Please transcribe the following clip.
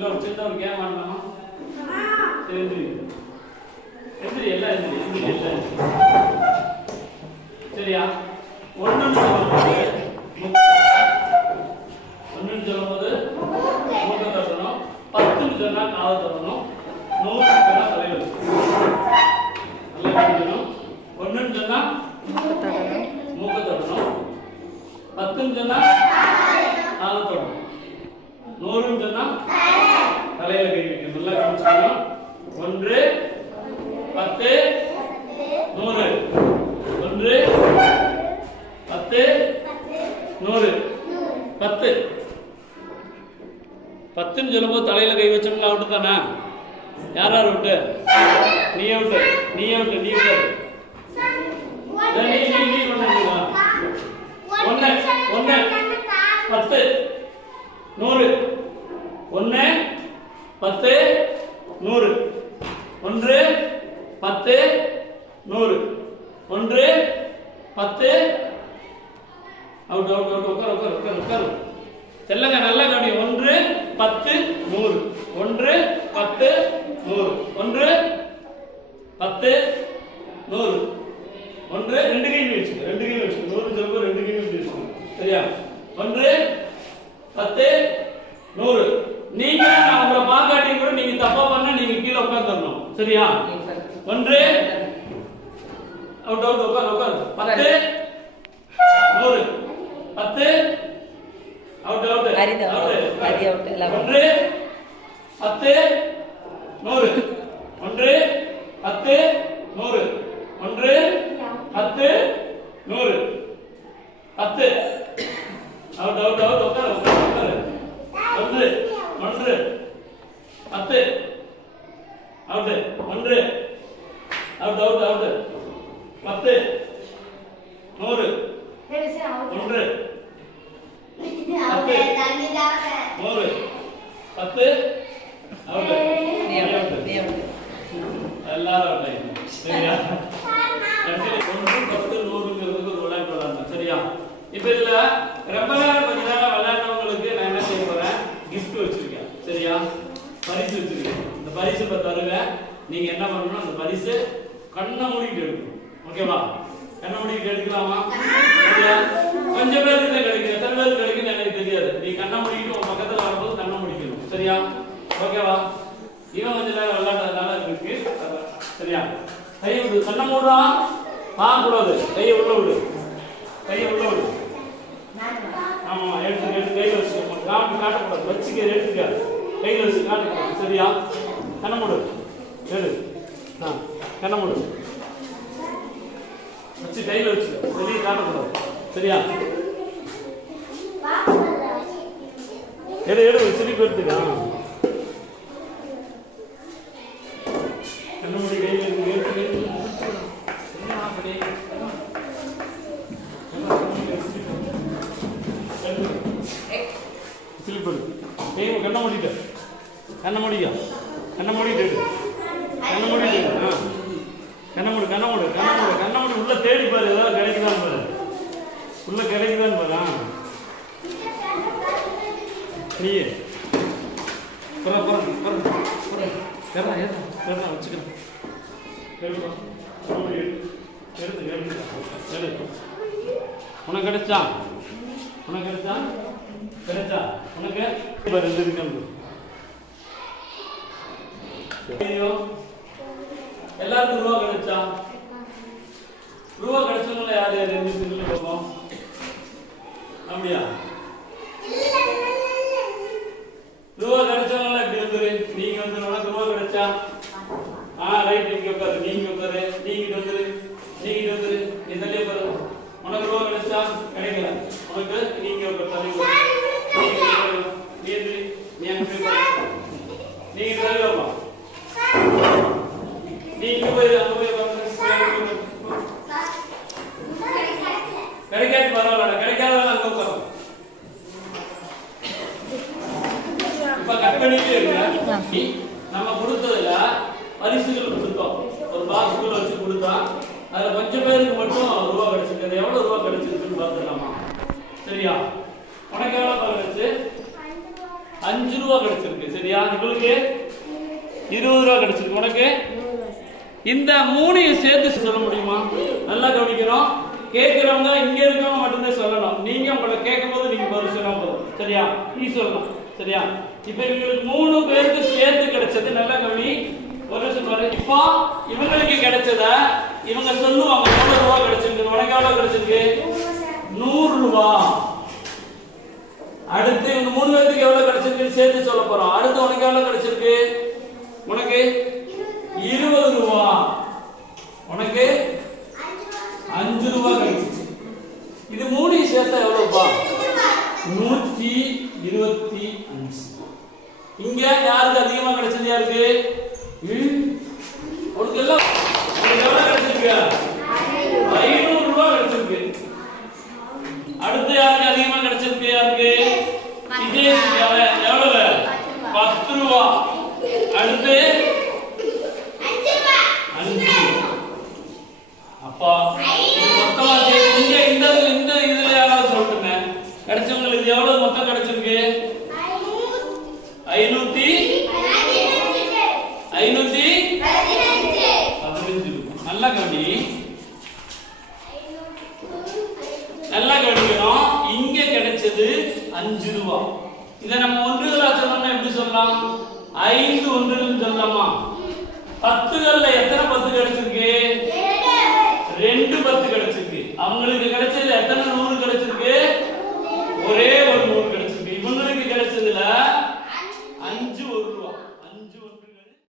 இல்ல ஒரு சின்ன ஒரு கேம் ஆடலாமா? சரி எந்திரி எந்திரி எல்லாம் எந்திரி எல்லாம் சரியா? ஒன்றுன்னு சொல்லும்போது மூக்க தட்டணும், 10ன்னு சொன்னா காதை தட்டணும், 100ன்னு சொன்னா தலையில நல்லா கவனிக்கணும். 1ன்னு சொன்னா மூக்க தட்டணும், 10ன்னு சொன்னா காதை தட்டணும், 100ன்னு சொன்னா தலையில கை வைக்கணும். நல்லா கவனிச்சுக்கணும். 1 10 100 1 10 100 10 10ன்னு சொல்லும்போது தலையில கை வச்சோம்னா அவுட்டு தானே? யார் யார் அவுட்டு? நீ அவுட்டு நீ அவுட்டு நீ அவுட்டு நீ பண்ணுவா. 1 1 10 100 1 10 100 1 10 100 1 10 அவுட் அவுட் அவுட் உட்கார் உட்கார் உட்கார் உட்கார் செல்லங்க நல்லா கவனி. 1 10 100 1 10 100 1 10 100 1 ரெண்டு கை வச்சுக்கோ 100 சொல்லுங்க 2 கை வச்சுக்கோ சரியா? 1 10 100 நீங்க உங்களை பாக்காட்டி கூட நீங்க தப்பா பண்ணா நீங்க கீழே உட்கார்ந்துடணும் சரியா? 1 அவுட் அவுட் உட்கார் உட்கார் 10 100 10 அவுட் அவுட் அவுட் அவுட் எல்லாம் 1 10 100 1 10 100 1 10 100 10 அவுட் அவுட் அவுட் உட்கார் உட்கார் 1 1 10 அவுட் 1 அவுட் அவுட் அவுட் 10 100 1 சரியா? இப்ப இதுல ரொம்ப நேரம் கொஞ்ச நேரம் விளையாடுறவங்களுக்கு நான் என்ன செய்ய போறேன், கிஃப்ட் வச்சிருக்கேன் சரியா? பரிசு வச்சிருக்கேன். இந்த பரிசு இப்ப தருவேன். நீங்க என்ன பண்ணணும், அந்த பரிசு கண்ணை மூடிட்டு எடுக்கணும். ஓகேவா? கண்ணை மூடிட்டு எடுக்கலாமா? கொஞ்சம் பேருக்கு தான் கிடைக்கும், எத்தனை பேருக்கு கிடைக்குன்னு எனக்கு தெரியாது. நீ கண்ணை மூடிட்டு உன் பக்கத்துல வரும்போது கண்ணை முடிக்கணும் சரியா? ஓகேவா? இவன் கொஞ்ச நேரம் விளையாடுறதுனால இருக்கு சரியா? கையை விடு, கண்ணை மூடுறா பார்க்க கூடாது. கையை உள்ள விடு, கையை உள்ள விடு. ஆமா எடுத்து எடுத்து கையில் வச்சுக்க, காட்டக்கூடாது, வச்சுக்க எடுத்துக்க, கையில் வச்சு காட்டக்கூடாது சரியா? கண்ணை மூடு, எடு கண்ணை மூடு வச்சு கையில் வச்சு வெளியே காட்டக்கூடாது சரியா? எடு எடு சிரிப்பு எடுத்துக்கா. கண்ணமுடி கையில் எடுத்து எடுத்து சிரிப்பு எடுத்து கை கண்ணை மூடிட்டு கண்ணை மூடிக்க, கண்ணை மூடிட்டு கண்ணை மூடிட்டு கண்ணமுடி கண்ணமுடி கண்ணமுடி கண்ணமுடி உள்ள தேடி பாரு, ஏதாவது கிடைக்குதான்னு பாரு, உள்ள கிடைக்குதான்னு பாரு. நீயே வச்சுக்கிறேன் உனக்கு கிடைச்சா உனக்கு கிடைச்சா கிடைச்சா உனக்கு எல்லாருக்கும் ரூபா கிடைச்சா? ரூபா கிடைச்சவங்கள யாரு யாரு பார்ப்போம். அப்படியா? ரூபா கிடைச்சவங்கள இப்படி வந்துரு, நீங்க வந்து உனக்கு ரூபா கிடைச்சா? ரைட், நீங்க உட்காரு, நீங்க உட்காரு, நீங்க வந்துரு, நீங்க வந்துரு, இதெல்லாம் பாரு. உனக்கு ரூபா கிடைச்சா? கிடைக்கல. உனக்கு நீங்க உட்காரு, நீ எந்திரி, நீ அங்க போய் பாரு, நீங்க தலைவா நீங்க போய் அங்க போய் கிடைக்காது பரவாயில்ல, கிடைக்காதவங்க அங்க உட்காரு. இப்ப கட் பண்ணிட்டே இருக்க. நம்ம கொடுத்ததுல பரிசுகள் கொடுத்தோம், ஒரு பாக்ஸ்குள்ள வச்சு கொடுத்தோம். அதுல கொஞ்சம் பேருக்கு மட்டும் ரூபா கிடைச்சிருக்கு. எவ்வளவு ரூபா கிடைச்சிருக்குன்னு பார்த்துக்கலாமா? சரியா? உனக்கு எவ்வளவு கிடைச்சு? 5 5 ரூபா கிடைச்சிருக்கு. சரியா? உங்களுக்கு 20 ரூபா கிடைச்சிருக்கு. உனக்கு இந்த மூணையும் சேர்த்து சொல்ல முடியுமா? நல்லா கவனிக்கணும். கேட்கிறவங்க இங்க இருக்கவங்க மட்டும்தான் சொல்லணும். நீங்க உங்களை கேட்கும் போது நீங்க பதில் சொன்னா போதும். சரியா? நீ சொல்லணும். சரியா? இப்ப இவங்களுக்கு 3 பேருக்கு சேர்த்து கிடைச்சது. நல்லா கவனி. ஒரு நிமிஷம் பாரு. இப்போ இவங்களுக்கு கிடைச்சத இவங்க சொல்லுவாங்க எவ்வளவு ரூபா கிடைச்சிருக்கு. உனக்கு எவ்வளவு கிடைச்சிருக்கு? 100 ரூபா. அடுத்து இவங்க 3 பேருக்கு எவ்வளவு கிடைச்சிருக்கு சேர்த்து சொல்ல போறோம். அடுத்து உனக்கு எவ்வளவு கிடைச்சிருக்கு? உனக்கு 20 ரூபா. உனக்கு 5 ரூபா கிடைச்சிச்சு. இது 3 சேர்த்தா எவ்வளவுப்பா? 125. இங்க யாருக்கு அதிகமா கிடைச்சது? யாருக்கு? உனக்கு எல்லாம் எவ்வளவு கிடைச்சிருக்கு? 500 ரூபா கிடைச்சிருக்கு. அடுத்து யாருக்கு அதிகமா கிடைச்சிருக்கு? யாருக்கு? இதே எவ்வளவு? 10 ரூபா. அடுத்து 5. அப்பா மொத்தமா இங்க இந்த இதுல யாராவது சொல்லுங்க. கிடைச்சவங்களுக்கு எவ்வளவு மொத்தம் கிடைச்சிருக்கு? 515. நல்லா கவனி. நல்லா கவனிக்கணும். இங்க கிடைச்சது 5 ரூபா. இத நம்ம ஒன்றுகளா சொல்லணும்னா எப்படி சொல்லலாம்? 5 ஒன்றுகள் சொல்லலாமா? 10கள்ல எத்தனை